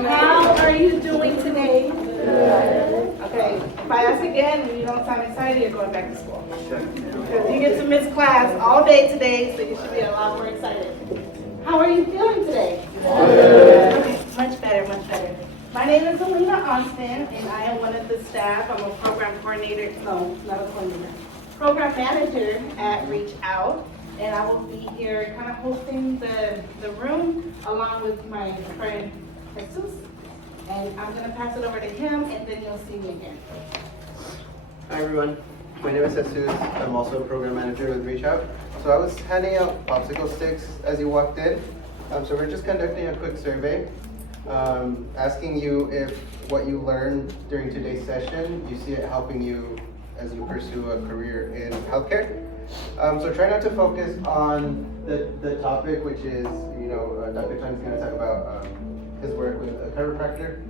How are you doing today? Okay, if I ask again and you don't sound excited, you're going back to school. Because you get to miss class all day today, so you should be a lot more excited. How are you feeling today? Okay, much better, much better. My name is Alina Austin, and I am one of the staff. I'm a program coordinator, no, not a coordinator, program manager at Reach Out. And I will be here kind of hosting the room along with my friend Jesus. And I'm going to pass it over to him, and then you'll see me again. Hi everyone, my name is Jesus. I'm also a program manager with Reach Out. So I was handing out popsicle sticks as you walked in. So we're just conducting a quick survey, asking you if what you learned during today's session, you see it helping you as you pursue a career in healthcare. So try not to focus on the topic, which is, Dr. Chan is going to talk about his work with a chiropractor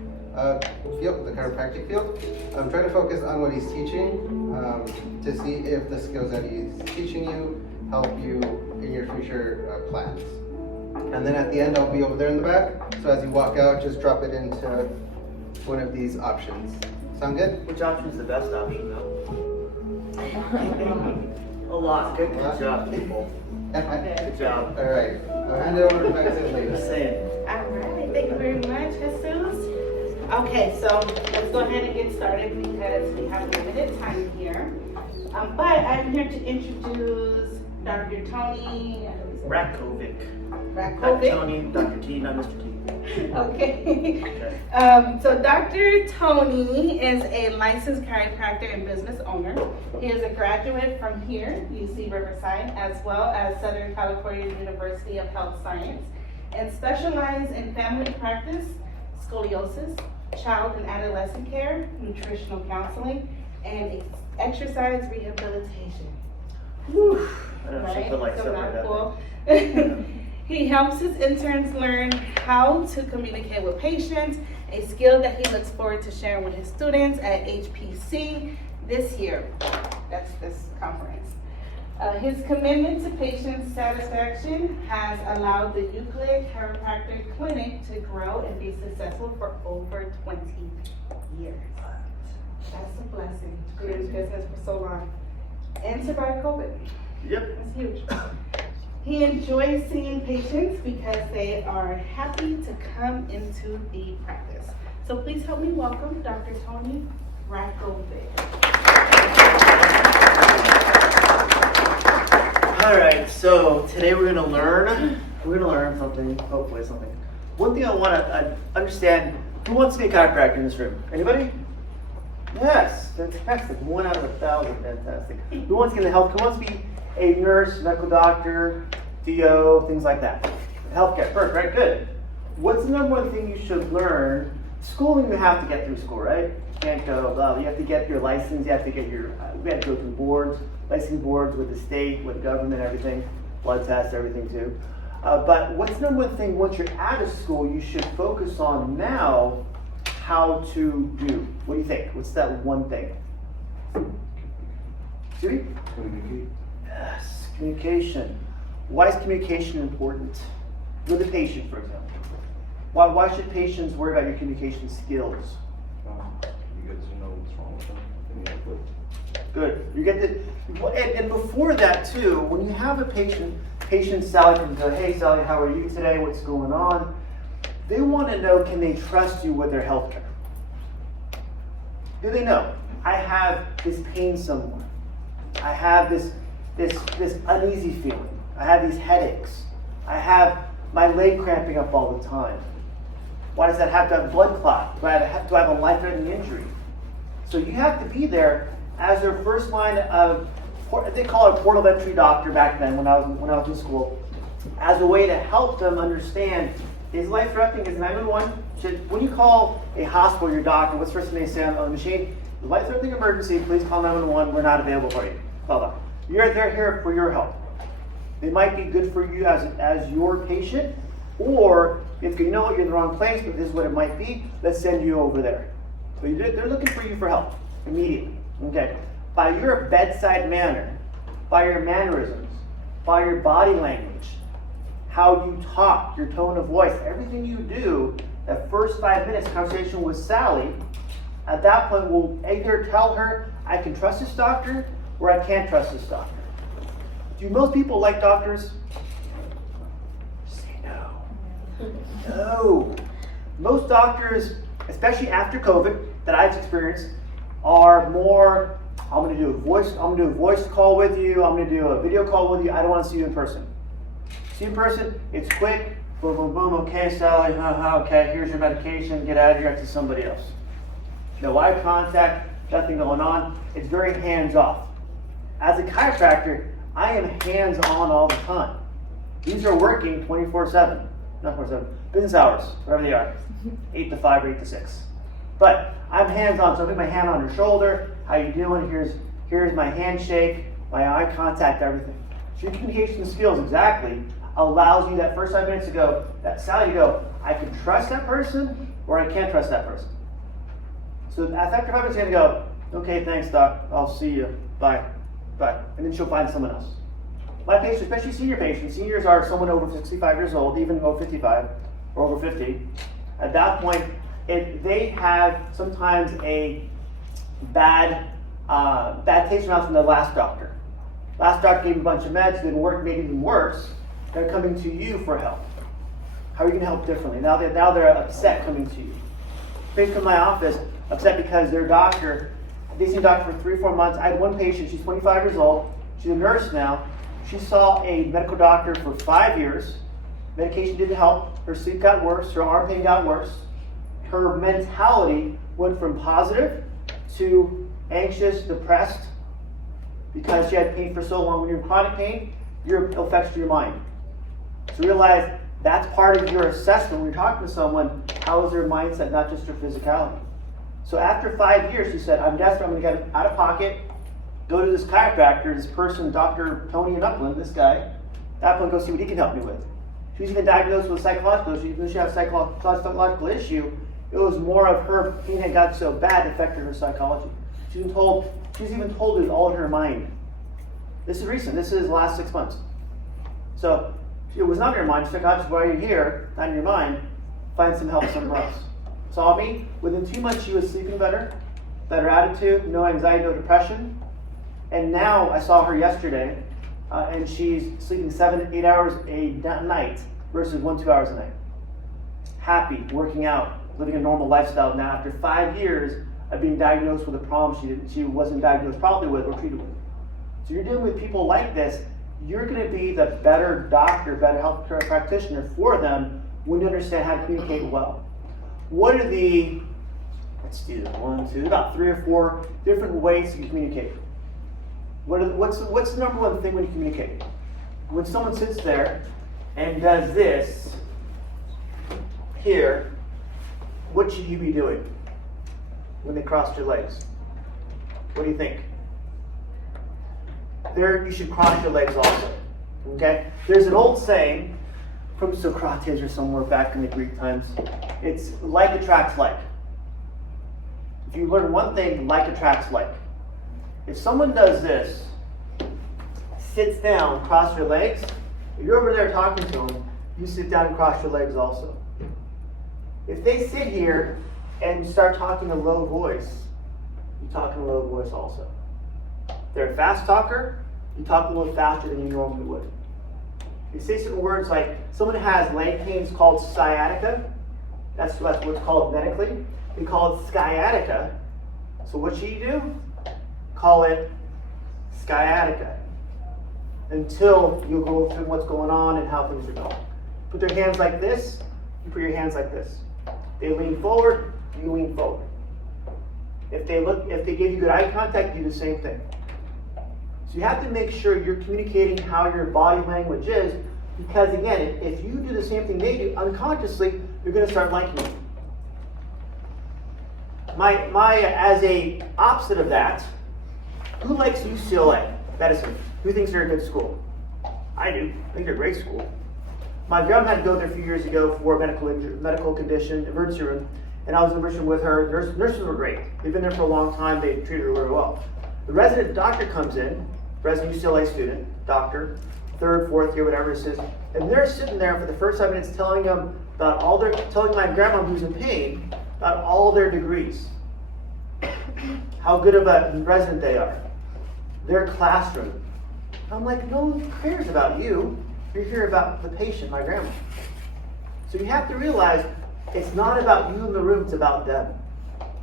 field, the chiropractic field. Try to focus on what he's teaching to see if the skills that he's teaching you help you in your future plans. And then at the end, I'll be over there in the back. So as you walk out, just drop it into one of these options. Sound good? Which option is the best option, though? A lot. Good job, people. Good job. All right. I'll hand it over back to the Just lady. saying. All right, thank you very much, Jesus. Okay, so let's go ahead and get started because we have limited time here. But I'm here to introduce Dr. Tony Rakovic. Dr. Rakovic. Tony, Dr. T, not Mr. T. Okay. So Dr. Tony is a licensed chiropractor and business owner. He is a graduate from here, UC Riverside, as well as Southern California University of Health Science, and specializes in family practice, scoliosis, child and adolescent care, nutritional counseling, and exercise rehabilitation. Whew. I don't know if Right? she put like So something like mouthful. that. He helps his interns learn how to communicate with patients, a skill that he looks forward to sharing with his students at HPC this year. That's this conference. His commitment to patient satisfaction has allowed the Euclid Chiropractic Clinic to grow and be successful for over 20 years. That's a blessing to be in business for so long and survive COVID. Yep. That's huge. He enjoys seeing patients because they are happy to come into the practice. So please help me welcome Dr. Tony Rakovic. All right, so today we're gonna learn something, hopefully something. One thing I wanna understand, who wants to be a chiropractor in this room? Anybody? Yes, fantastic, 1 out of 1,000, fantastic. Who wants to get into health, who wants to be a nurse, medical doctor, DO, things like that? Healthcare, perfect, right, good. What's the number one thing you should learn? Schooling, you have to get through school, right? You can't go, you have to get your license, you have to get your, we have to go through boards, licensing boards with the state, with government, everything, blood tests, everything too. But what's the number one thing once you're out of school you should focus on now how to do? What do you think? What's that one thing? Judy? Communicate. Yes, communication. Why is communication important? With a patient, for example. Why should patients worry about your communication skills? You get to know what's wrong with them. And you have to Good. You get the, and before that too, when you have a patient Sally comes to, hey Sally, how are you today? What's going on? They want to know, can they trust you with their health care? Do they know? I have this pain somewhere. I have this uneasy feeling. I have these headaches. I have my leg cramping up all the time. Why does that have to have blood clot? Do I have a life-threatening injury? So you have to be there as their first line of, they call it a port of entry doctor back then when I was in school, as a way to help them understand, is life-threatening, is 911? When you call a hospital, your doctor, what's the first thing they say on the machine? Life-threatening emergency, please call 911, we're not available for you. Call them. They're here for your help. They might be good for you as your patient, or if you know what, you're in the wrong place, but this is what it might be, let's send you over there. So they're looking for you for help immediately. Okay. By your bedside manner, by your mannerisms, by your body language, how you talk, your tone of voice, everything you do, that first first 5 minutes conversation with Sally, at that point we'll either tell her, I can trust this doctor, or I can't trust this doctor. Do most people like doctors? Say no. No. Most doctors, especially after COVID, that I've experienced, are more, I'm gonna do a voice call with you, I'm gonna do a video call with you, I don't wanna see you in person. See you in person, it's quick, boom, boom, boom, okay, Sally, okay, here's your medication, get out of here, to somebody else. No eye contact, nothing going on, it's very hands-off. As a chiropractor, I am hands-on all the time. These are working 24/7, not 24/7, business hours, whatever they are, 8 to 5 or 8 to 6. But I'm hands-on, so I put my hand on her shoulder, how you doing, here's my handshake, my eye contact, everything. So your communication skills exactly allows you that first 5 minutes ago, that Sally to go, I can trust that person or I can't trust that person. So after 5 minutes, you're gonna go, okay, thanks doc, I'll see you, bye. And then she'll find someone else. My patients, especially senior patients, seniors are someone over 65 years old, even over 55 or over 50. At that point, they have sometimes a bad taste in their mouth from the last doctor. Last doctor gave them a bunch of meds, didn't work, made it even worse. They're coming to you for help. How are you going to help differently? Now they're upset coming to you. Patients come to my office upset because their doctor, they see a doctor for 3 or 4 months. I had one patient, she's 25 years old, she's a nurse now. She saw a medical doctor for 5 years. Medication didn't help. Her sleep got worse, her arm pain got worse. Her mentality went from positive to anxious, depressed, because she had pain for so long. When you're in chronic pain, it affects your mind. So realize that's part of your assessment when you're talking to someone. How is their mindset, not just their physicality? So after 5 years, she said, I'm desperate, I'm going to get out of pocket, go to this chiropractor, this person, Dr. Tony in Upland, this guy. At that point, go see what he can help me with. She was even diagnosed with psychological issue. Even though she had a psychological issue, it was more of her pain had got so bad it affected her psychology. She was even told it was all in her mind. This is recent. This is the last 6 months. So it was not in her mind. She said, God, why are you here? Not in your mind. Find some help somewhere else. Saw me. Within 2 months, she was sleeping better attitude, no anxiety, no depression. And now I saw her yesterday, and she's sleeping 7 to 8 hours a night versus 1-2 hours a night. Happy, working out, living a normal lifestyle now after 5 years of being diagnosed with a problem she wasn't diagnosed properly with or treated with. So you're dealing with people like this, you're going to be the better doctor, better healthcare practitioner for them when you understand how to communicate well. What are about 3 or 4 different ways to communicate. What's the number one thing when you communicate? When someone sits there and does this here, what should you be doing when they cross your legs? What do you think? There, you should cross your legs also. Okay? There's an old saying from Socrates or somewhere back in the Greek times. It's like attracts like. If you learn one thing, like attracts like. If someone does this, sits down, cross your legs, if you're over there talking to them, you sit down and cross your legs also. If they sit here and start talking in a low voice, you talk in a low voice also. If they're a fast talker, you talk a little faster than you normally would. You say certain words like, someone has leg pain, it's called sciatica. That's what it's called medically. We call it sciatica. So what should you do? Call it sciatica until you go through what's going on and how things are going. Put their hands like this, you put your hands like this. They lean forward, you lean forward. If they give you good eye contact, do the same thing. So you have to make sure you're communicating how your body language is, because again, if you do the same thing they do, unconsciously, you're going to start liking it. As a opposite of that, who likes UCLA medicine? Who thinks they're a good school? I do. I think they're a great school. My grandma had to go there a few years ago for a medical condition, emergency room, and I was in the room with her. Nurses were great. They've been there for a long time. They treated her very well. The resident doctor comes in, resident UCLA student, doctor, 3rd, 4th year, whatever it is, and they're sitting there for the first 5 minutes telling them about all their, telling my grandma who's in pain about all their degrees, how good of a resident they are, their classroom. I'm like, no one cares about you. You're here about the patient, my grandma. So you have to realize it's not about you in the room, it's about them.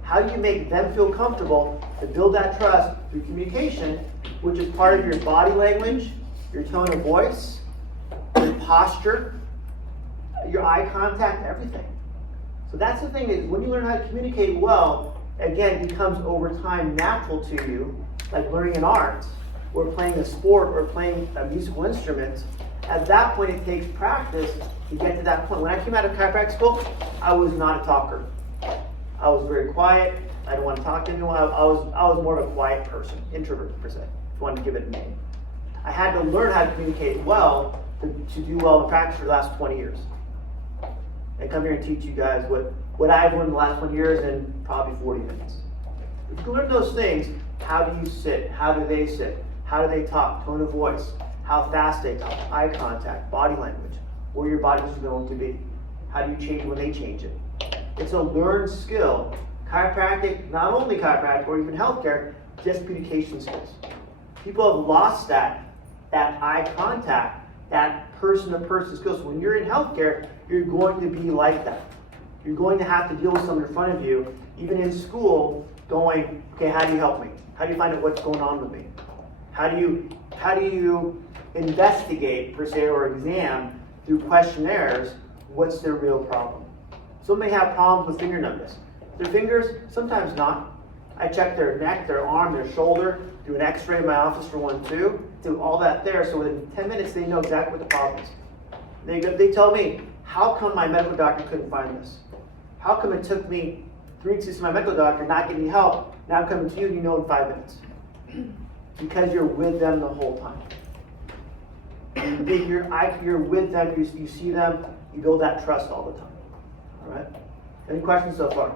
How do you make them feel comfortable to build that trust through communication, which is part of your body language, your tone of voice, your posture, your eye contact, everything. So that's the thing, is when you learn how to communicate well, again, it becomes over time natural to you, like learning an art, or playing a sport, or playing a musical instrument. At that point, it takes practice to get to that point. When I came out of chiropractic school, I was not a talker. I was very quiet. I didn't want to talk to anyone. I was more of a quiet person, introvert per se, if you wanted to give it a name. I had to learn how to communicate well to do well in practice for the last 20 years. And come here and teach you guys what I've learned in the last 20 years in probably 40 minutes. If you learn those things, how do you sit? How do they sit? How do they talk? Tone of voice. How fast they talk. Eye contact. Body language. Where your body is going to be. How do you change when they change it? It's a learned skill. Chiropractic, not only chiropractic or even healthcare, just communication skills. People have lost that eye contact, that person-to-person skills. When you're in healthcare, you're going to be like that. You're going to have to deal with someone in front of you, even in school, going, okay, how do you help me? How do you find out what's going on with me? How do you investigate, per se, or exam through questionnaires, what's their real problem? Some may have problems with finger numbness. Their fingers, sometimes not. I check their neck, their arm, their shoulder, do an x-ray in my office for 1, 2, do all that there, so within 10 minutes they know exactly what the problem is. They tell me, how come my medical doctor couldn't find this? How come it took me 3 weeks to see my medical doctor, not getting help, now I'm coming to you and you know in 5 minutes? Because you're with them the whole time. You're with them, you see them, you build that trust all the time. All right? Any questions so far?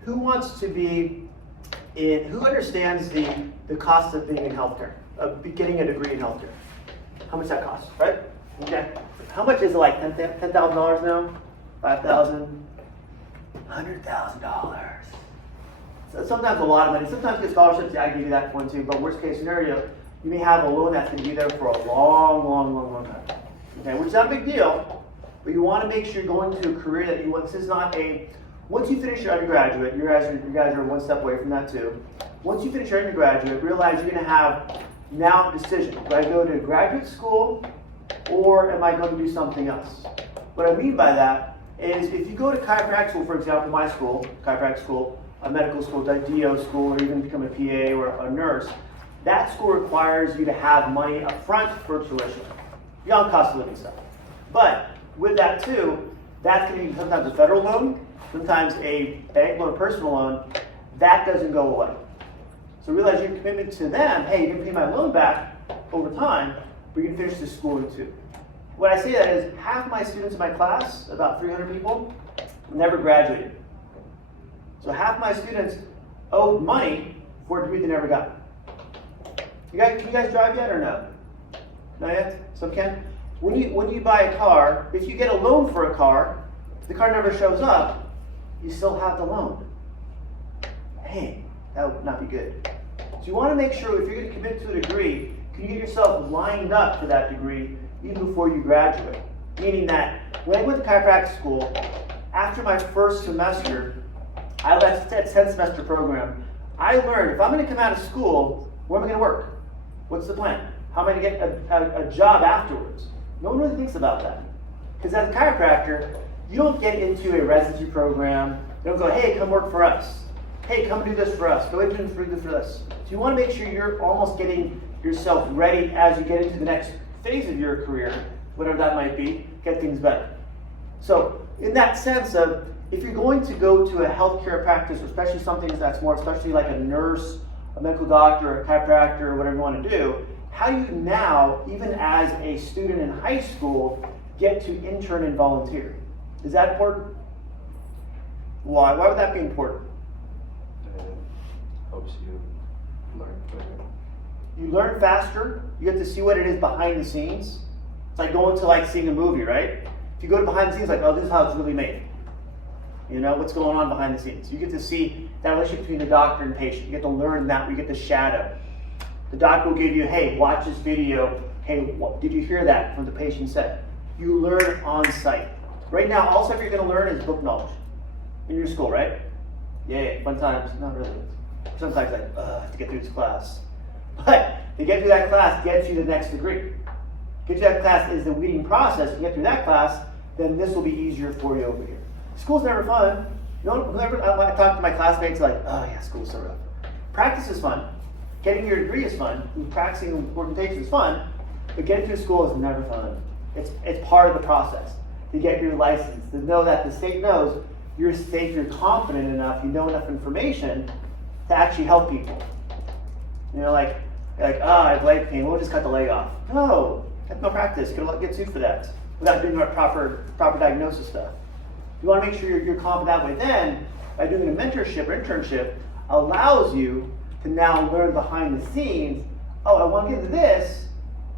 Who wants to be who understands the cost of being in healthcare, of getting a degree in healthcare? How much that costs, right? Okay. How much is it, like $10,000 now? $5,000? $100,000. So sometimes a lot of money. Sometimes get scholarships, yeah, I give you that one too, but worst case scenario, you may have a loan that's going to be there for a long time. Okay, which is not a big deal, but you want to make sure you're going to a career that you want. This is not once you finish your undergraduate, you guys are one step away from that too. Once you finish your undergraduate, realize you're going to have now a decision. Do I go to graduate school or am I going to do something else? What I mean by that is if you go to chiropractic school, for example, my school, chiropractic school, a medical school, like DO school, or even become a PA or a nurse, that school requires you to have money up front for tuition, beyond cost of living stuff. But with that too, that's going to be sometimes a federal loan, sometimes a bank loan, a personal loan. That doesn't go away. So realize your commitment to them, hey, you can pay my loan back over time, but you can finish this schooling too. When I say that is half my students in my class, about 300 people, never graduated. So half my students owed money for a degree they never got. Can you guys drive yet or no? Not yet? Some can? When you buy a car, if you get a loan for a car, if the car never shows up, you still have the loan. Hey, that would not be good. So you want to make sure if you're going to commit to a degree, can you get yourself lined up for that degree even before you graduate? Meaning that when I went to chiropractic school, after my first semester, I left that 10 semester program. I learned if I'm going to come out of school, where am I going to work? What's the plan? How am I going to get a job afterwards? No one really thinks about that. Because as a chiropractor, you don't get into a residency program. You don't go, hey, come work for us. Hey, come do this for us. Go ahead and do this for us. So you want to make sure you're almost getting yourself ready as you get into the next phase of your career, whatever that might be, get things better. So in that sense of, if you're going to go to a healthcare practice, or especially something that's more, especially like a nurse, a medical doctor, a chiropractor, or whatever you want to do, how do you now, even as a student in high school, get to intern and volunteer? Is that important? Why? Why would that be important? It helps you learn quicker. You learn faster. You get to see what it is behind the scenes. It's like going to seeing a movie, right? If you go to behind the scenes, like, oh, this is how it's really made. You know, what's going on behind the scenes. You get to see that relationship between the doctor and patient. You get to learn that, you get to shadow. The doctor will give you, hey, watch this video. Hey, did you hear that from the patient said? You learn on site. Right now, all stuff you're going to learn is book knowledge in your school, right? Yeah, fun times. Not really. Sometimes like, I have to get through this class. But to get through that class gets you the next degree. Get through that class is the weeding process. To get through that class, then this will be easier for you over here. School's never fun. You know, whenever I talk to my classmates, like, oh yeah, school's so rough. Practice is fun. Getting your degree is fun. Practicing implementation is fun. But getting through school is never fun. It's part of the process to get your license, to know that the state knows you're safe, you're confident enough, you know enough information to actually help people. You know, like oh, I have leg pain, we'll just cut the leg off. No, that's malpractice. You can get sued for that without doing the proper diagnosis stuff. You want to make sure you're confident that way. Then, by doing a mentorship or internship, allows you to now learn behind the scenes. Oh, I want to get into this.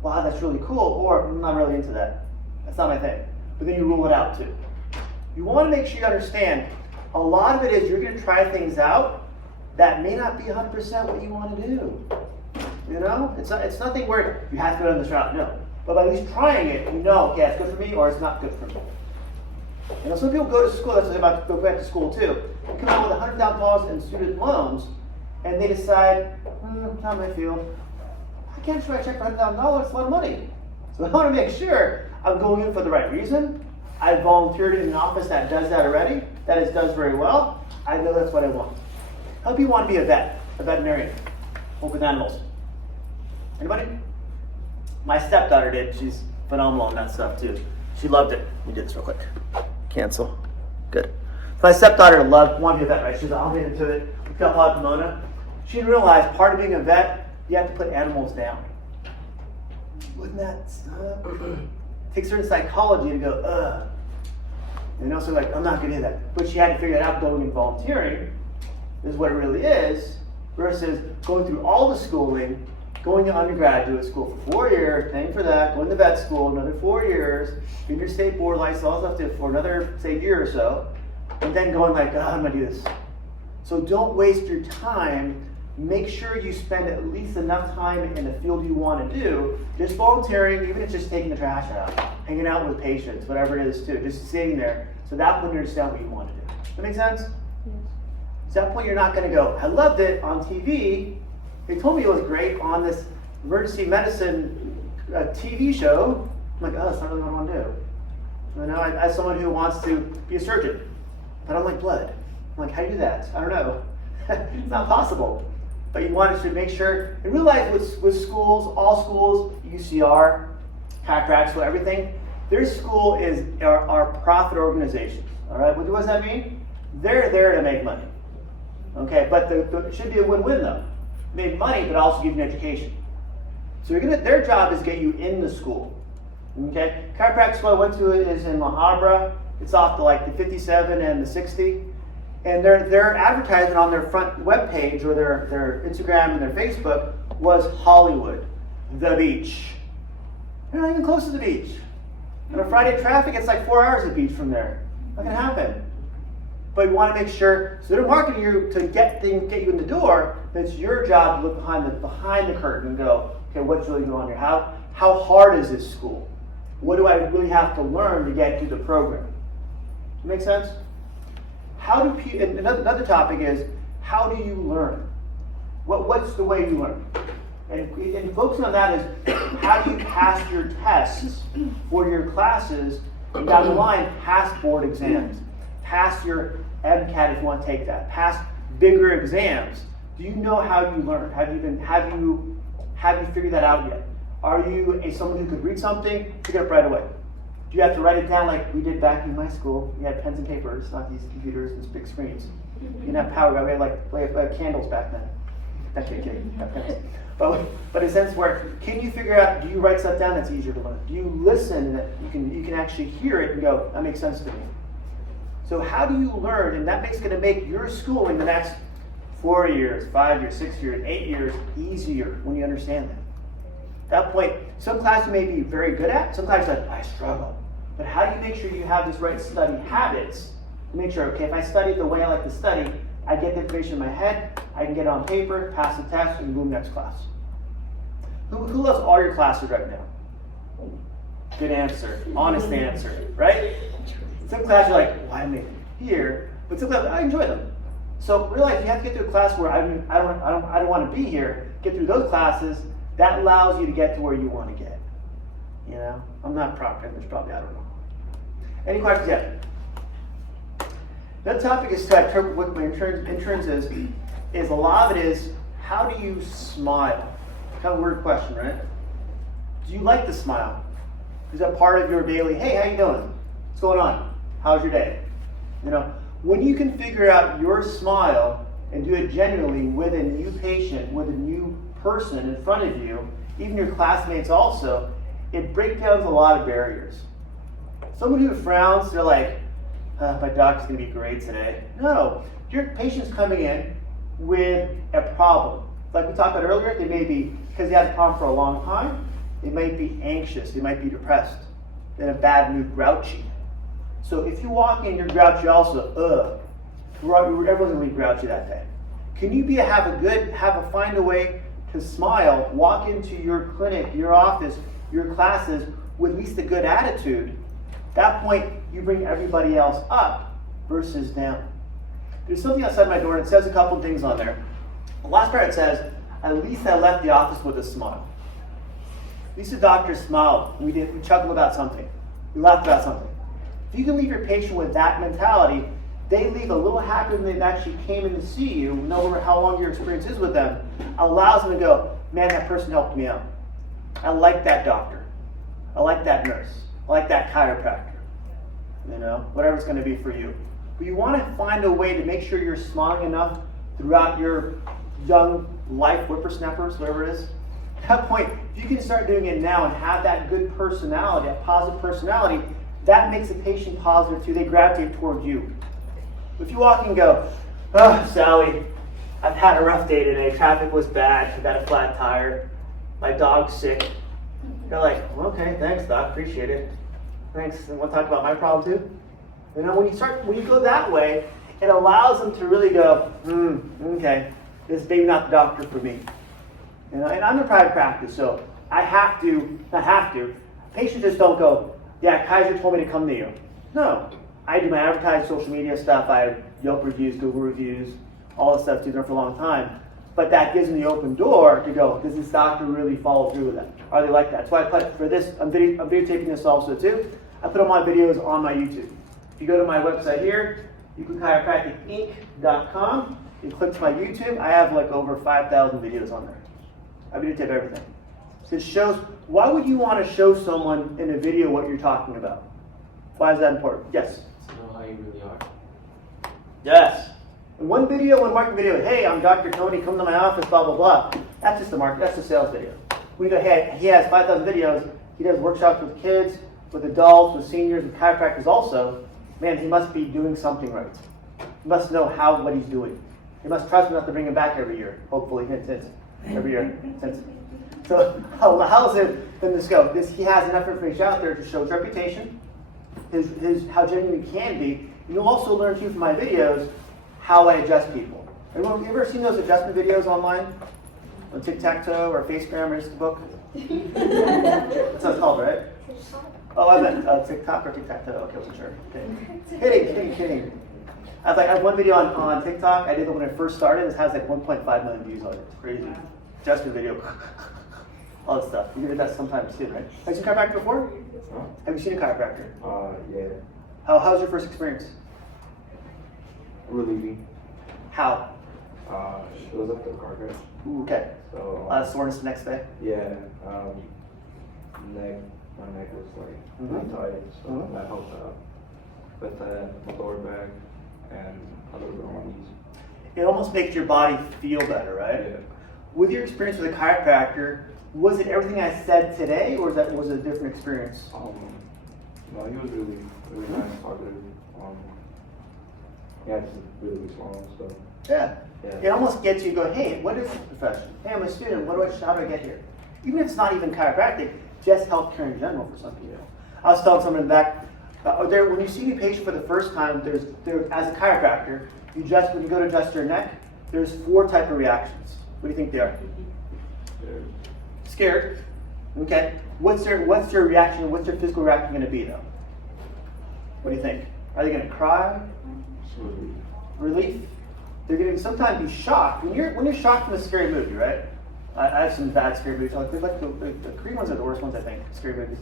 Wow, that's really cool. Or I'm not really into that. That's not my thing. But then you rule it out too. You want to make sure you understand. A lot of it is you're going to try things out that may not be 100% what you want to do. You know, it's nothing where you have to go down this route. No, but by at least trying it, you know, okay, it's good for me or it's not good for me. You know, some people go to school. That's what I'm about to go back to school too. They come out with $100,000 in student loans, and they decide, not my field. I can't just write a check for $100,000. It's a lot of money. So I want to make sure I'm going in for the right reason. I volunteered in an office that does that already. That does very well. I know that's what I want. How many people want to be a vet, a veterinarian, work with animals? Anybody? My stepdaughter did. She's phenomenal on that stuff too. She loved it. We did this real quick. Cancel. Good. My stepdaughter wanted to be a vet, right? She was all into it. We felt a lot of Pomona. She didn't realize part of being a vet, you have to put animals down. Wouldn't that suck? It takes certain psychology to go, ugh. And also like, I'm not gonna do that. But she had to figure that out going and volunteering is what it really is, versus going through all the schooling, going to undergraduate school for 4 years, paying for that, going to vet school another 4 years, getting your state board license, all that stuff for another, say, year or so, and then going like, I'm gonna do this. So don't waste your time. Make sure you spend at least enough time in the field you want to do, just volunteering, even if it's just taking the trash out, hanging out with patients, whatever it is too, just sitting there. So that point you understand what you want to do. Does that make sense? Yes. At that point you're not going to go, I loved it on TV. They told me it was great on this emergency medicine TV show. I'm like, oh, that's not really what I want to do. You know, as someone who wants to be a surgeon, but I don't like blood. I'm like, how do you do that? I don't know. It's not possible. But you wanted to make sure, in real life with schools, all schools, UCR, chiropractic school, everything, their school are profit organizations. All right, what does that mean? They're there to make money. Okay, but it should be a win-win though. Make money, but also give you an education. So their job is get you in the school. Okay, chiropractic school I went to is in La Habra. It's off to like the 57 and the 60. And their advertisement on their front web page or their Instagram and their Facebook was Hollywood, the beach. They're not even close to the beach. On a Friday traffic, it's like 4 hours of beach from there. Not gonna happen. But you want to make sure, so they're marketing you to get you in the door, but it's your job to look behind the curtain and go, okay, what's really going on here? How hard is this school? What do I really have to learn to get through the program? Does that make sense? And another topic is, how do you learn? What's the way you learn? And focusing on that is, how do you pass your tests for your classes, and down the line, pass board exams, pass your MCAT if you want to take that, pass bigger exams. Do you know how you learn? Have you figured that out yet? Are you someone who could read something, pick it up right away? Do you have to write it down like we did back in my school? We had pens and papers, not these computers and big screens. You didn't have power. We had like candles back then. Actually, kidding. But in a sense where, can you figure out, do you write stuff down that's easier to learn? Do you listen that you can actually hear it and go, that makes sense to me? So how do you learn? And that's going to make your schooling the next 4 years, 5 years, 6 years, 8 years easier when you understand that. At that point, some classes you may be very good at, some classes like, I struggle. But how do you make sure you have this right study habits to make sure, okay, if I study the way I like to study, I get the information in my head, I can get it on paper, pass the test, and move next class. Who loves all your classes right now? Good answer, honest answer, right? Some classes you're like, why am I here? But some classes, I enjoy them. So realize you have to get to a class where I don't want to be here. Get through those classes. That allows you to get to where you want to get. You know, I'm not practitioner, probably, I don't know. Any questions yet? Another topic is to interpret what my interns is a lot of it is how do you smile? Kind of a weird question, right? Do you like to smile? Is that part of your daily, hey, how you doing? What's going on? How's your day? You know, when you can figure out your smile and do it genuinely with a new patient, with a new person in front of you, even your classmates also, it breaks down a lot of barriers. Someone who frowns, they're like, my doc's gonna be great today. No, your patient's coming in with a problem. Like we talked about earlier, they may be, because they had a problem for a long time, they might be anxious, they might be depressed, in a bad mood, grouchy. So if you walk in, you're grouchy also, everyone's gonna be grouchy that day. Can you find a way to smile, walk into your clinic, your office, your classes with at least a good attitude? At that point, you bring everybody else up versus down. There's something outside my door, and it says a couple things on there. The last part it says, at least I left the office with a smile. At least the doctor smiled. We chuckled about something. We laughed about something. If you can leave your patient with that mentality, they leave a little happier than they actually came in to see you, no matter how long your experience is with them, allows them to go, man, that person helped me out. I like that doctor. I like that nurse. I like that chiropractor. You know, whatever it's going to be for you. But you want to find a way to make sure you're smiling enough throughout your young life, whippersnappers, whatever it is. At that point, if you can start doing it now and have that good personality, that positive personality, that makes the patient positive too. They gravitate toward you. If you walk in and go, oh, Sally, I've had a rough day today. Traffic was bad. I got a flat tire. My dog's sick. You're like, well, okay, thanks, Doc. Appreciate it. Thanks. And want to talk about my problem too? You know, when you go that way, it allows them to really go, okay, this is maybe not the doctor for me. You know, and I'm in private practice, so patients just don't go, yeah, Kaiser told me to come to you. No, I do my advertising, social media stuff, I have Yelp reviews, Google reviews, all this stuff, been there for a long time. But that gives them the open door to go, does this doctor really follow through with that? Are they like that? That's why I put for this, I'm videotaping this also too. I put all my videos on my YouTube. If you go to my website here, chiropracticinc.com, you click to my YouTube, I have like over 5,000 videos on there. I videotape everything. So it shows, why would you want to show someone in a video what you're talking about? Why is that important? Yes? To know how you really are. Yes. In one marketing video, hey, I'm Dr. Tony, come to my office, blah, blah, blah. That's just that's the sales video. We go, hey, he has 5,000 videos, he does workshops with kids, with adults, with seniors, with chiropractors also. Man, he must be doing something right. He must know what he's doing. He must trust me enough to bring him back every year, hopefully, every year. So how is it then this go? He has enough information out there to show his reputation, his how genuine he can be. You'll also learn too from my videos how I adjust people. Everyone, you ever seen those adjustment videos online? On Tic-Tac-Toe or Facegram or Instabook? That's what it's called, right? Oh, I meant TikTok or Tic-Tac-Toe. Okay, I wasn't sure. Okay. Kidding. I have one video on TikTok. I did it when I first started. It has like 1.5 million views on it. It's crazy. Adjustment video. All that stuff. You did that sometimes too, right? Have you seen a chiropractor before? Huh? Have you seen a chiropractor? Yeah. How's your first experience? Relieving. How? It was up to the car crash. Ooh, okay. So, A lot of soreness the next day? yeah, my neck was like really tight, so that helped out. But the lower back and a little bit on my knees. It almost makes your body feel better, right? Yeah. With your experience with a chiropractor, was it everything I said today, or was it a different experience? No, he was really nice, talkative. Yeah, just really strong, so. Yeah. Yeah. It almost gets you to go, hey, what is this profession? Hey, I'm a student. How do I get here? Even if it's not even chiropractic, just healthcare in general for some people. I was telling someone in the back, when you see a patient for the first time, as a chiropractor, when you go to adjust their neck, there's 4 types of reactions. What do you think they are? Scared. Okay. What's their reaction? What's their physical reaction going to be though? What do you think? Are they going to cry? Relief? They're going to sometimes be shocked. When you're shocked from a scary movie, right? I have some bad scary movies. Like the Korean ones are the worst ones, I think. Scary movies.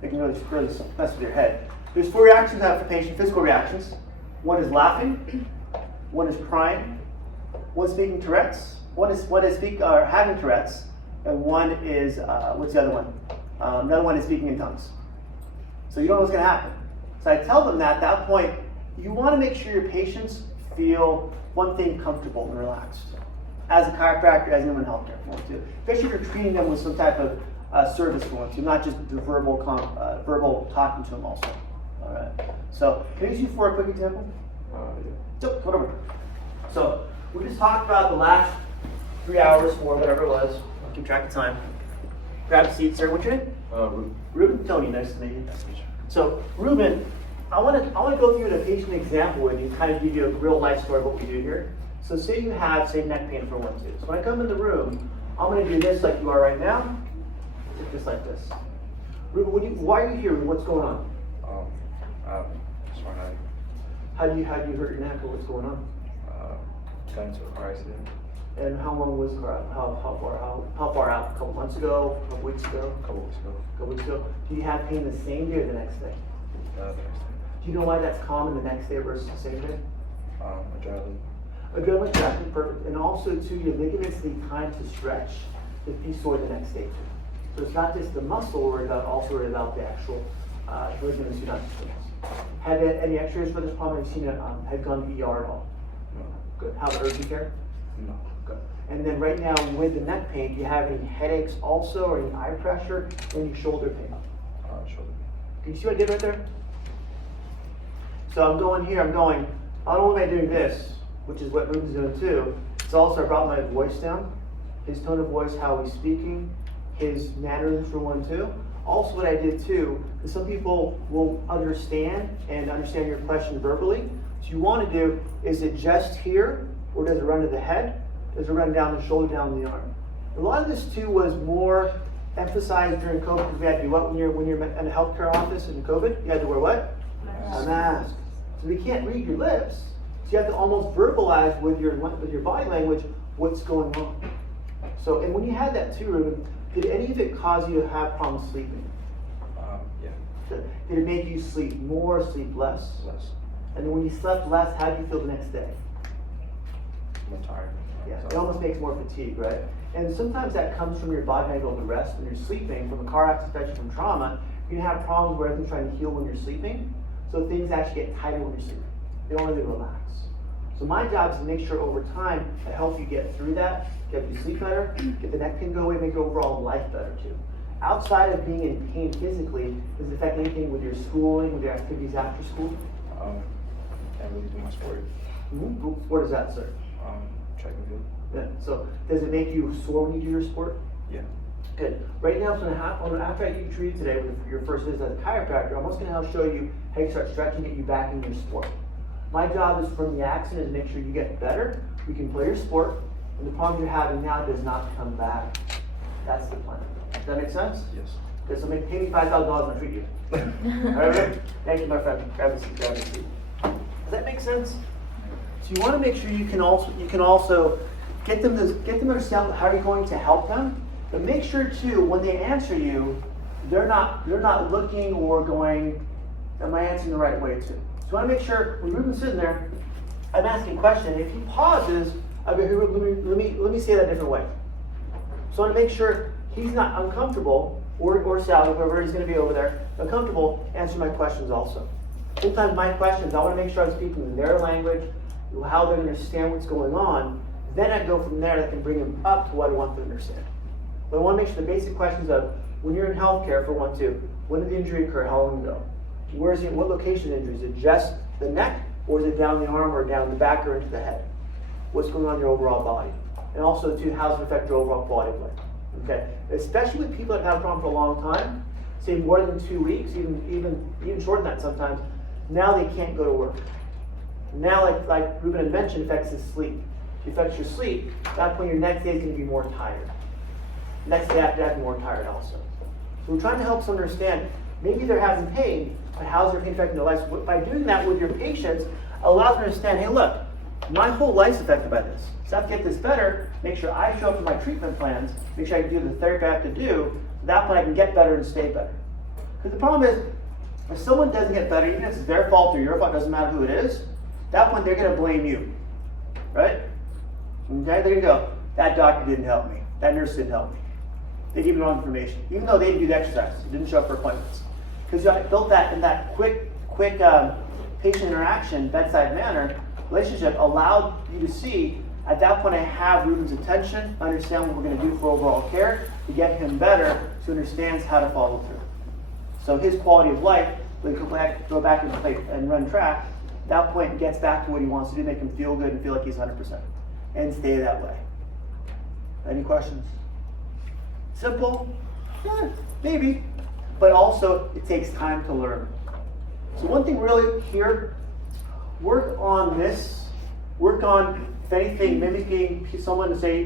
They can really mess with your head. There's 4 reactions I have for patients, physical reactions. One is laughing. One is crying. One is speaking Tourette's. One is having Tourette's. And one is, what's the other one? Another one is speaking in tongues. So you don't know what's going to happen. So I tell them that at that point, you want to make sure your patients feel one thing, comfortable and relaxed. As a chiropractor, as anyone in healthcare, if you want to. Especially if you're treating them with some type of service if you want to, not just the verbal talking to them also. All right. So can I use you for a quick example? Yeah. Yep, whatever. So we just talked about the last 3 hours, 4, whatever it was. I'll keep track of time. Grab a seat, sir. What's your name? Ruben. Tony, nice to meet you. So Ruben, I want to go through a patient example with you, kind of give you a real life story of what we do here. So say you have, say, neck pain for 1, 2. So when I come in the room, I'm going to do this like you are right now, just like this. Ruben, why are you here? What's going on? Just want to How do you hurt your neck, or what's going on? got into a car accident And how long was the car out? How far out? A couple months ago? A couple weeks ago? a couple weeks ago. Do you have pain the same day or the next day? The next day. Do you know why that's common the next day versus the same day? Adrenaline. Adrenaline traction, perfect. And also, too, your ligaments need time to stretch to be sore the next day, too. So it's not just the muscle we're worried about, also worried about the actual ligaments you're not just the muscle. Have you had any x-rays for this problem? Have you seen it? Have gone to ER at all? No. Good. How about urgent care? No. Good. And then right now, with the neck pain, do you have any headaches also, or any eye pressure, or any shoulder pain? Shoulder. Can you see what I did right there? So I'm going here, not only am I doing this, which is what Ruben's doing too, it's also I brought my voice down, his tone of voice, how he's speaking, his mannerisms for 1, 2. Also what I did too, is some people will understand your question verbally. So you want to do, is it just here, or does it run to the head? Does it run down the shoulder, down the arm? A lot of this too was more emphasized during COVID, because we had to do what when you're in a healthcare office in COVID? You had to wear what? A mask. So we can't read your lips, so you have to almost verbalize with your body language what's going on. So, and when you had that too, Ruben, did any of it cause you to have problems sleeping? Yeah. Did it make you sleep more, sleep less? Less. And then when you slept less, how did you feel the next day? More tired. Yeah, it almost makes more fatigue, right? And sometimes that comes from your body not able to rest when you're sleeping, from a car accident, especially from trauma. You can have problems where everything's trying to heal when you're sleeping, so things actually get tighter when you're sleeping. They don't really relax. So my job is to make sure over time I help you get through that, get you sleep better, get the neck pain go away, make your overall life better too. Outside of being in pain physically, does it affect anything with your schooling, with your activities after school? Can't really do my sport. Mm-hmm. What is that, sir? Track and field. Yeah. So does it make you sore when you do your sport? Yeah. Good. Right now, after I get you treated today with your first visit as a chiropractor, I'm just going to help show you how you start stretching, get you back in your sport. My job is from the accident is make sure you get better, you can play your sport, and the problem you're having now does not come back. That's the plan. Does that make sense? Yes. Okay, so pay me $5,000 and treat you. All right, thank you, my friend. Grab a seat, grab a seat. Does that make sense? So you want to make sure you can also get them to understand how you're going to help them, but make sure too when they answer you, they're not looking or going, am I answering the right way too? So you want to make sure when Ruben's sitting there, I'm asking a question. If he pauses, I'll go, let me say that a different way. So I want to make sure he's not uncomfortable, or Sally, whoever he's going to be over there, uncomfortable answering my questions also. Sometimes my questions, I want to make sure I'm speaking in their language, how they understand what's going on. Then I go from there, I can bring them up to what I want them to understand. But I want to make sure the basic questions of, when you're in healthcare for 1, 2, when did the injury occur, how long ago? What location of the injury? Is it just the neck, or is it down the arm, or down the back, or into the head? What's going on in your overall body? And also, too, how does it affect your overall quality of life? Okay? Especially with people that have had a problem for a long time, say more than 2 weeks, even shorter than that sometimes, now they can't go to work. Now, like Ruben had mentioned, affects his sleep. If it affects your sleep, at that point your next day is going to be more tired. Next day after that, more tired also. So we're trying to help someone understand, maybe they're having pain, but how's their pain affecting their life? So by doing that with your patients, allows them to understand, hey look, my whole life's affected by this. So I have to get this better, make sure I show up for my treatment plans, make sure I can do the therapy I have to do, so that point I can get better and stay better. Because the problem is, if someone doesn't get better, even if it's their fault or your fault, doesn't matter who it is, at that point they're going to blame you, right? Okay, they're going to go, that doctor didn't help me, that nurse didn't help me. They gave me wrong information, even though they didn't do the exercise, they didn't show up for appointments. Because you built that in that quick patient interaction, bedside manner, relationship allowed you to see, at that point I have Ruben's attention, understand what we're going to do for overall care, to get him better, so he understands how to follow through. So his quality of life, when he go back and play and run track, at that point gets back to what he wants to do, make him feel good and feel like he's 100%. And stay that way. Any questions? Simple? Yeah, maybe. But also, it takes time to learn. So one thing really here, work on this. Work on, if anything, mimicking someone to say,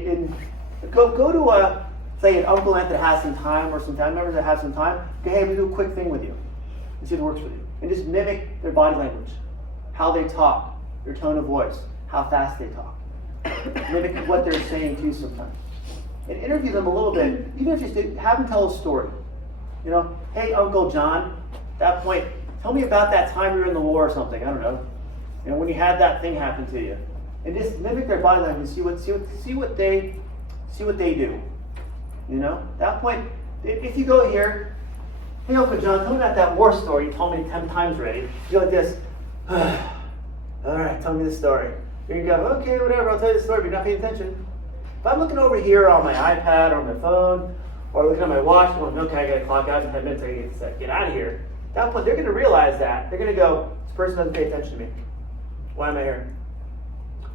go to say an Upland that has some time, or some family members that have some time. Okay, hey, we do a quick thing with you. And see if it works with you. And just mimic their body language. How they talk, their tone of voice, how fast they talk. Mimic what they're saying to you sometimes. And interview them a little bit, even if you just have them tell a story. You know, hey, Uncle John, at that point, tell me about that time you were in the war or something. I don't know. You know, when you had that thing happen to you, and just mimic their body language and see what they do. You know, at that point, if you go here, hey, Uncle John, tell me about that war story you told me 10 times already. You go like this. All right, tell me the story. Here you go. Okay, whatever. I'll tell you the story, but you're not paying attention. If I'm looking over here on my iPad or my phone, or looking at my watch, going, okay, I got to clock out in 10 minutes, I got to get out of here. At that point, they're going to realize that. They're going to go, this person doesn't pay attention to me. Why am I here?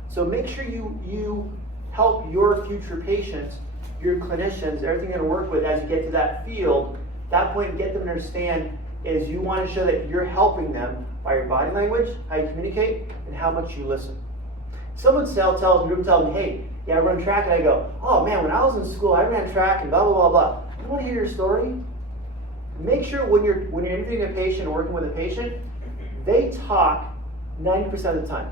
So make sure you help your future patients, your clinicians, everything you're going to work with as you get to that field. At that point, get them to understand is you want to show that you're helping them by your body language, how you communicate, and how much you listen. Someone tells me, hey, yeah, I run track, and I go, oh man, when I was in school, I ran track and blah, blah, blah, blah. You want to hear your story? Make sure when you're interviewing a patient or working with a patient, they talk 90% of the time.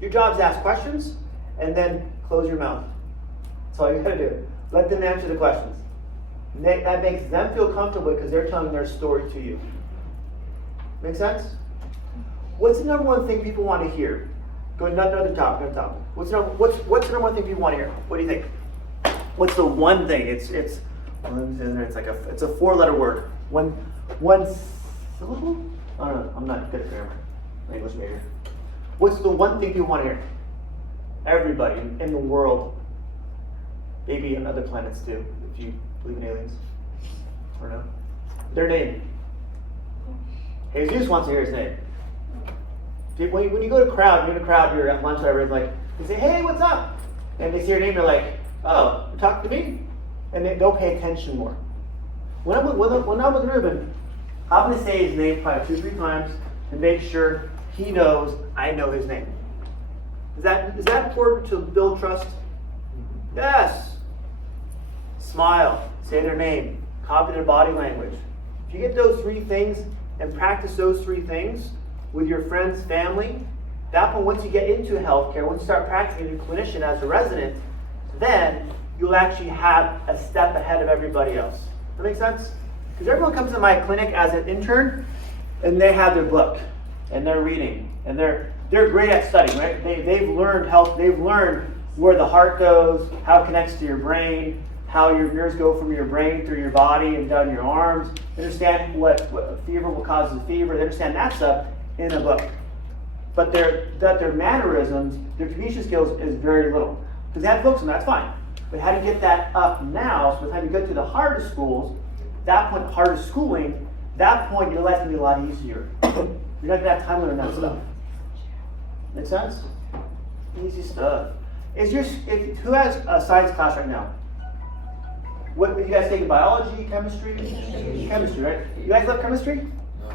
Your job is to ask questions and then close your mouth. That's all you got to do. Let them answer the questions. That makes them feel comfortable because they're telling their story to you. Make sense? What's the number one thing people want to hear? Go another topic. What's the number one thing people want to hear? What do you think? What's the one thing? It's a 4-letter word. One syllable? I don't know. I'm not good at grammar. English major. What's the one thing people want to hear? Everybody in the world, maybe on other planets too, if you believe in aliens, or no, their name. Jesus wants to hear his name. When you go to a crowd, you're at lunch, whatever, it's like, you say, hey, what's up? And they see your name, they're like, oh, you talking to me? And they'll pay attention more. When I'm with Ruben, I'm going to say his name probably 2 or 3 times to make sure he knows I know his name. Is that important to build trust? Yes. Smile, say their name, copy their body language. If you get those 3 things and practice those 3 things with your friends, family, that point, once you get into healthcare, once you start practicing as a clinician, as a resident, then you'll actually have a step ahead of everybody else. That make sense? Because everyone comes to my clinic as an intern, and they have their book, and they're reading, and they're great at studying, right? They've learned health. They've learned where the heart goes, how it connects to your brain, how your nerves go from your brain through your body and down your arms. They understand what fever will cause a fever. They understand that stuff in a book. But their mannerisms, their communication skills is very little. Because they have books and that's fine. But how to get that up now, so by the time you get to the hardest schools, that point, hardest schooling, that point your life can be a lot easier. You're not going to have time to learn that stuff. Make sense? Easy stuff. Who has a science class right now? What you guys taking? Biology, chemistry? Chemistry, right? You guys love chemistry? No.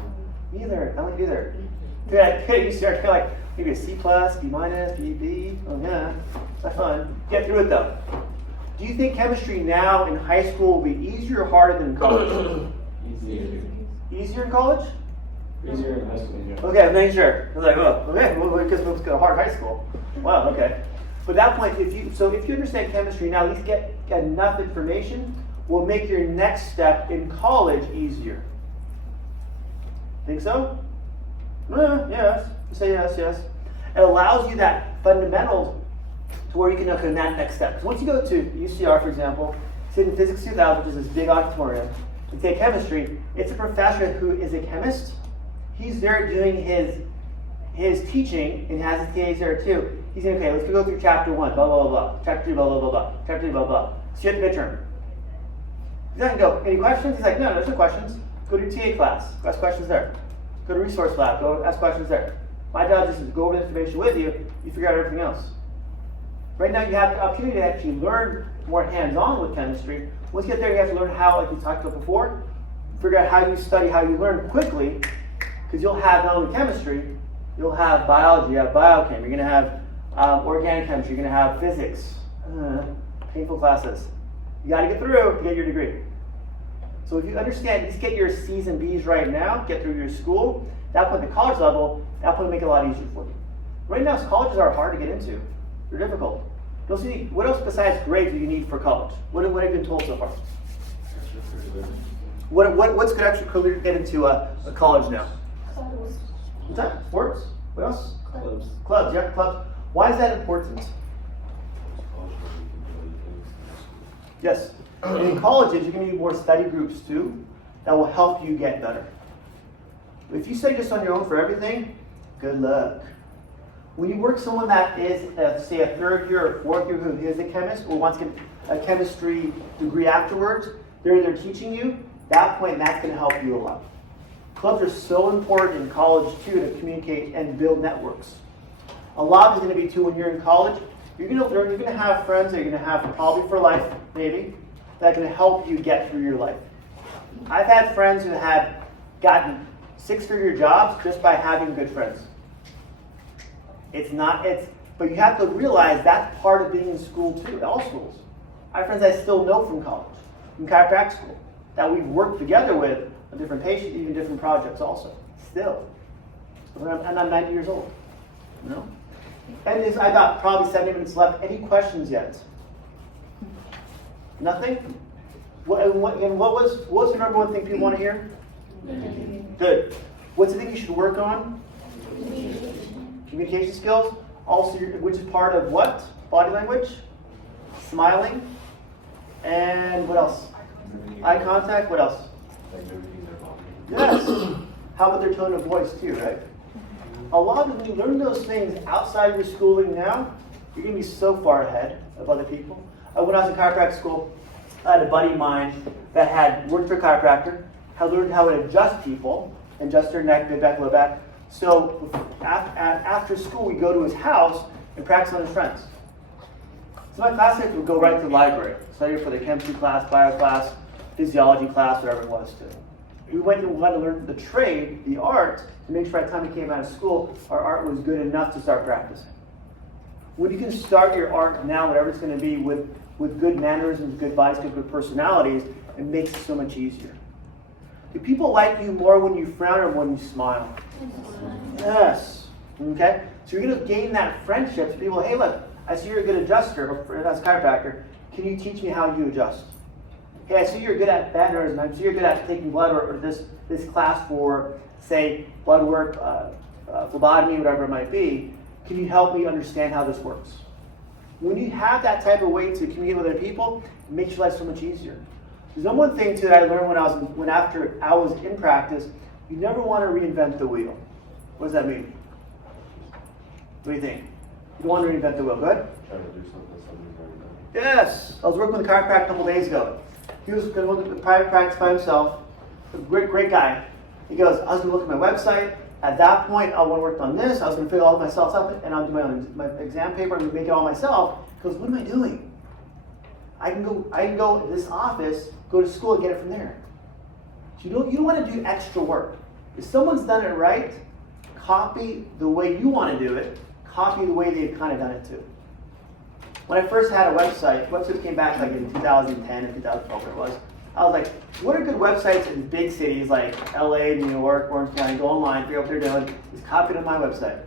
Neither. I don't like either. You start like maybe a C plus, B minus, B. Oh yeah, that's fun. Get through it though. Do you think chemistry now in high school will be easier or harder than in college? Easier. Easier in college? Easier in high school, yeah. Okay, I'm making sure. I was like, oh, okay, well, because it was hard high school. Wow, okay. But at that point, if you understand chemistry now, at least get enough information, will make your next step in college easier. Think so? Yes. Say yes. It allows you that fundamentals to where you can look in that next step. So once you go to UCR, for example, sit in Physics 2000, which is this big auditorium, and take chemistry, it's a professor who is a chemist. He's there doing his teaching and has his TAs there too. He's saying, okay, let's go through chapter 1, blah, blah, blah, blah. Chapter 2, blah, blah, blah, blah. Chapter 3, blah, blah. See you at the midterm. He doesn't go, any questions? He's like, no, there's no questions. Go to your TA class. Go ask questions there. Go to resource lab. Go ask questions there. My job is just to go over the information with you. You figure out everything else. Right now, you have the opportunity to actually learn more hands-on with chemistry. Once you get there, you have to learn how, like we talked about before, figure out how you study, how you learn quickly, because you'll have not only chemistry, you'll have biology, you have biochem, you're going to have organic chemistry, you're going to have physics. Painful classes. You got to get through to get your degree. So if you understand, just get your C's and B's right now, get through your school. At that point, the college level, that point will make it a lot easier for you. Right now, colleges are hard to get into. They're difficult. Don't see what else besides grades do you need for college? What have you been told so far? What's good extracurricular to get into a college now? Clubs. What's that? Sports? What else? Clubs. Clubs, yeah, clubs. Why is that important? Yes. And in colleges, you're going to need more study groups too that will help you get better. If you study just on your own for everything, good luck. When you work someone that is, say, a third year or fourth year who is a chemist or wants to get a chemistry degree afterwards, they're teaching you, that point, that's going to help you a lot. Clubs are so important in college too to communicate and build networks. A lot is going to be too when you're in college. You're going to have friends that you're going to have probably for life, maybe, that are going to help you get through your life. I've had friends who had gotten six-figure jobs just by having good friends. But you have to realize that's part of being in school too, all schools. I have friends I still know from college, from chiropractic school, that we've worked together with on different patients, even different projects also, still. And I'm 90 years old, you know? And I got probably 70 minutes left. Any questions yet? Nothing? What was the number one thing people want to hear? Good. What's the thing you should work on? Communication skills. Also, which is part of what? Body language? Smiling. And what else? Eye contact. What else? Yes. How about their tone of voice too, right? A lot of when you learn those things outside of your schooling now, you're going to be so far ahead of other people. When I was in chiropractic school, I had a buddy of mine that had worked for a chiropractor, had learned how to adjust people, adjust their neck, mid back, low back. So after school, we go to his house and practice on his friends. So my classmates would go right to the library, study for the chemistry class, bio class, physiology class, whatever it was to. We went to learn the trade, the art, to make sure by the time we came out of school, our art was good enough to start practicing. When you can start your art now, whatever it's going to be, with good mannerisms, good bodies, good personalities, it makes it so much easier. Do people like you more when you frown or when you smile? Yes. Okay? So you're going to gain that friendship. So people, hey, look, I see you're a good adjuster, or as a chiropractor. Can you teach me how you adjust? Hey, I see you're good at mannerism. I see you're good at taking blood or this class for, say, blood work, phlebotomy, whatever it might be. Can you help me understand how this works? When you have that type of way to communicate with other people, it makes your life so much easier. There's one thing too that I learned after I was in practice. You never want to reinvent the wheel. What does that mean? What do you think? You don't want to reinvent the wheel. Good? Try to do something very good. Yes. I was working with a chiropractor a couple days ago. He was going to look at private practice by himself. A great guy. He goes, I was going to look at my website. At that point, I want to work on this. I was going to figure all myself up, and I'll do my exam paper and make it all myself. He goes, what am I doing? I can go to this office, go to school and get it from there. So you don't want to do extra work. If someone's done it right, copy the way you want to do it, copy the way they've kind of done it too. When I first had a website came back like in 2010 and 2012 it was, I was like, what are good websites in big cities like LA, New York, Orange County? Go online, figure out what they're doing, just copy it on my website.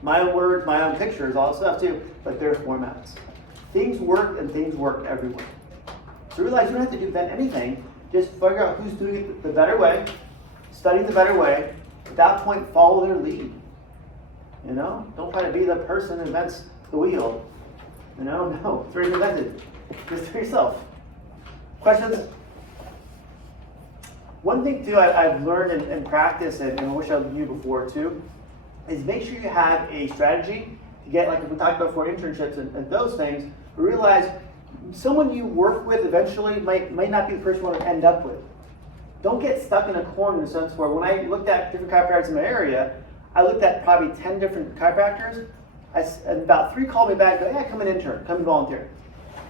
My own words, my own pictures, all that stuff too, but their formats. Things work and things work everywhere. So realize you don't have to do anything, just figure out who's doing it the better way, study the better way. At that point, follow their lead. You know, don't try to be the person that invents the wheel. You know, no, it's already invented. Just do it yourself. Questions? One thing too I've learned in practice, and I wish I knew before too, is make sure you have a strategy to get, like we talked about for internships and those things, realize someone you work with eventually might not be the person you want to end up with. Don't get stuck in a corner in the sense where when I looked at different chiropractors in my area, I looked at probably 10 different chiropractors, and about 3 called me back and go, yeah, come an intern, come and volunteer.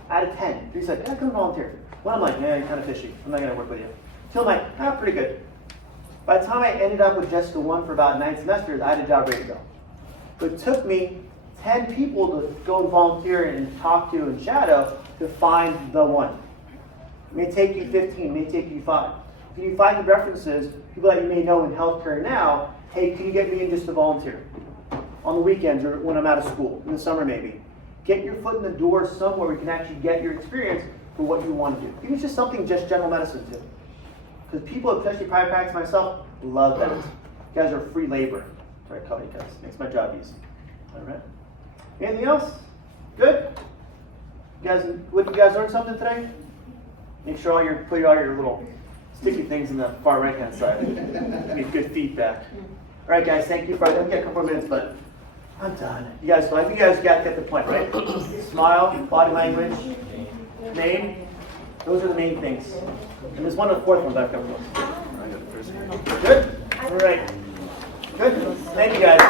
Out of 10, 3 said, yeah, come and volunteer. One I'm like, yeah, you're kind of fishy, I'm not going to work with you. 2 I'm like, ah, pretty good. By the time I ended up with just the one for about 9 semesters, I had a job ready to go. But it took me 10 people to go and volunteer and talk to and shadow to find the one. It may take you 15, it may take you 5. If you find the references, people that you may know in healthcare now, hey, can you get me in just to volunteer? On the weekends or when I'm out of school, in the summer maybe. Get your foot in the door somewhere where you can actually get your experience for what you want to do. Even just something just general medicine too. Because people, especially private practice myself, love that. You guys are free labor. That's what I call you guys. Makes my job easy. All right. Anything else? Good? You guys learn something today? Make sure put all your little sticky things in the far right hand side. Give me good feedback. All right, guys, thank you for. I didn't get a couple more minutes, but I'm done. You guys, I think you guys get the point, right? Smile, body language, name. Those are the main things. And there's one of the fourth ones I've covered. Good? All right. Good. Thank you, guys.